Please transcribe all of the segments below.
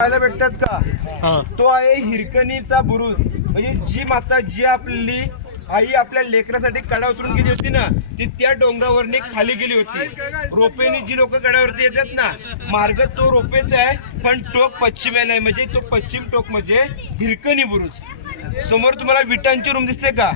पाहायला भेटतात का? तो आहे हिरकणीचा बुरुज. म्हणजे जी माता जी आपली आई आपल्या लेकरासाठी कडा उतरून गेली होती ना, ती त्या डोंगरावरनी खाली गेली होती. रोपेनी जी लोक कड्यावरती येतात ना, मार्ग तो रोपेचा आहे, पण टोक पश्चिमेला आहे. म्हणजे तो पश्चिम टोक म्हणजे हिरकणी बुरुज. समोर तुम्हाला विटांची रूम दिसते का?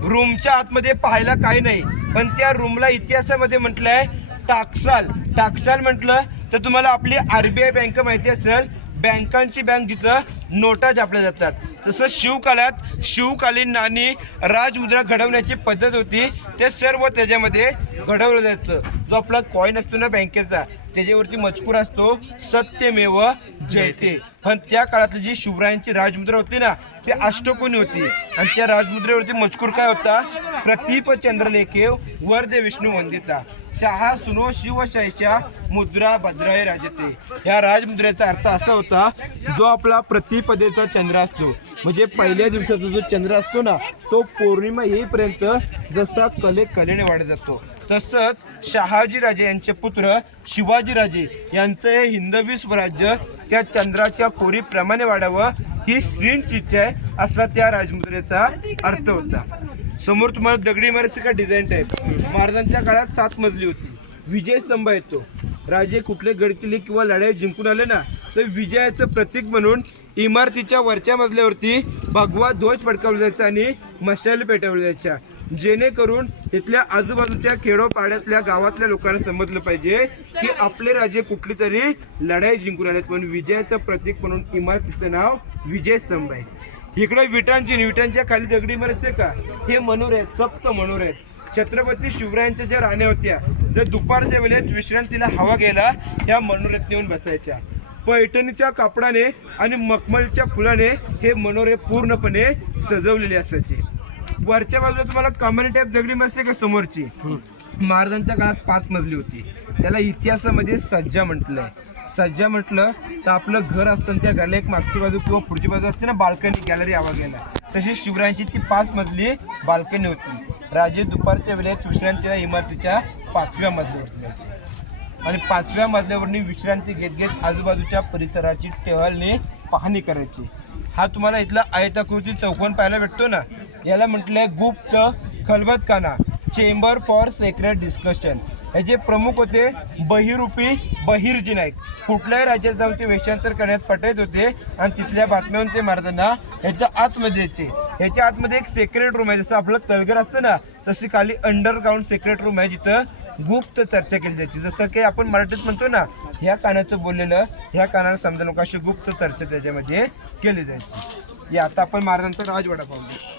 रूमच्या आतमध्ये पाहायला काही नाही, पण त्या रूमला इतिहासामध्ये म्हटलंय टाकसाल. टाकसाल म्हटलं तर तुम्हाला आपली RBI बँक माहिती असेल, बँकांची बँक जिथं नोटा छापल्या जातात. तसं शिवकाळात शिवकालीन नाणी राजमुद्रा घडवण्याची पद्धत होती, ते सर्व त्याच्यामध्ये घडवलं जातं. जो आपला कॉईन असतो ना बँकेचा, त्याच्यावरती मजकूर असतो सत्यमेव जयते. पण त्या काळातली जी शिवरायांची राजमुद्रा होती ना, ती अष्टकोनी होती. आणि त्या राजमुद्रेवरती मजकूर काय होता? प्रतीप चंद्रलेखे वरदे विष्णू वंदिता शहा सुनो शिवशाहीच्या मुद्रा भद्राय राजते. या राजमुद्रेचा अर्थ असा होता, जो आपला प्रतिपदेचा चंद्र असतो, म्हणजे पहिल्या दिवसाचा जो चंद्र असतो ना, तो पौर्णिमा येईपर्यंत जसा कलेने वाढत जातो, तसंच शहाजी राजे यांचे पुत्र शिवाजी राजे यांचं हे हिंदवी स्वराज्य त्या चंद्राच्या कोरीप्रमाणे वाढावं, ही श्रींची इच्छा आहे, असा त्या राजमुद्रेचा अर्थ होता. समोर तुम्हाला दगडी इमारतीचं का डिझाईन टाईप. महाराजांच्या काळात 7 मजली होती. विजय स्तंभ येतो. राजे कुठले गड किल्ले किंवा लढाई जिंकून आले ना, तर विजयाचं प्रतीक म्हणून इमारतीच्या वरच्या मजल्यावरती भगवा ध्वज फडकावला जायचा आणि मशाल पेटवल्या जायच्या, जेणेकरून तिथल्या आजूबाजूच्या खेडोपाड्यातल्या गावातल्या लोकांना समजलं पाहिजे की आपले राजे कुठली तरी लढाई जिंकून आलेत. पण विजयाचं प्रतीक म्हणून इमारतीचं नाव विजय स्तंभ आहे. इकडे विटांच्या खाली दगडी इमारती का, हे मनोर आहेत, सप्त मनोर आहेत. छत्रपती शिवरायांच्या ज्या राण्या होत्या, तर दुपारच्या वेळेत विश्रांतीला हवा घ्यायला ह्या मनोऱ्यात येऊन बसायच्या. पैठणीच्या कापडाने आणि मखमलच्या फुलाने हे मनोरे पूर्णपणे सजवलेले असायचे. वरच्या बाजूला तुम्हाला कमानी टाईप दगडी इमारत का समोरची, महाराजांच्या काळात 5 मजली होती. त्याला इतिहासामध्ये सज्जा म्हटलंय. सज्जा म्हटलं तर आपलं घर असतं, त्या घराला एक मागची बाजू किंवा पुढची बाजू असते ना, बाल्कनी, गॅलरी आवागेला. तशी शिवरायांची ती 5 मजली बाल्कनी होती. राजे दुपारच्या वेळेत विश्रांतीला इमारतीच्या 5व्या मजल्यावरती जायचे आणि 5व्या मजल्यावरनी विश्रांती घेत घेत आजूबाजूच्या परिसराची टेहळणी पाहणी करायची. हा तुम्हाला इथला आयताकृती चौकोन पाहायला भेटतो ना, याला म्हटलंय गुप्त खलबतखाना, चेंबर फॉर सेक्रेट डिस्कशन. याचे प्रमुख होते बहिरूपी बहिर्जी नाईक. कुठल्याही राज्यात जाऊन ते वेषांतर करण्यात पटत होते आणि तिथल्या बातम्यावरून ते महाराजांना ह्याच्या आतमध्ये यायचे. ह्याच्या आतमध्ये एक सेक्रेट रूम आहे, जसं आपलं तलगर असतं ना, तशी खाली अंडरग्राऊंड सेक्रेट रूम आहे, जिथं गुप्त चर्चा केली जायची. जसं की आपण मराठीत म्हणतो ना, ह्या कानाचं बोललेलं ह्या कानाला समजा नको, अशी गुप्त चर्चा त्याच्यामध्ये केली जायची. या आता आपण महाराजांचा राजवाडा पाहूया.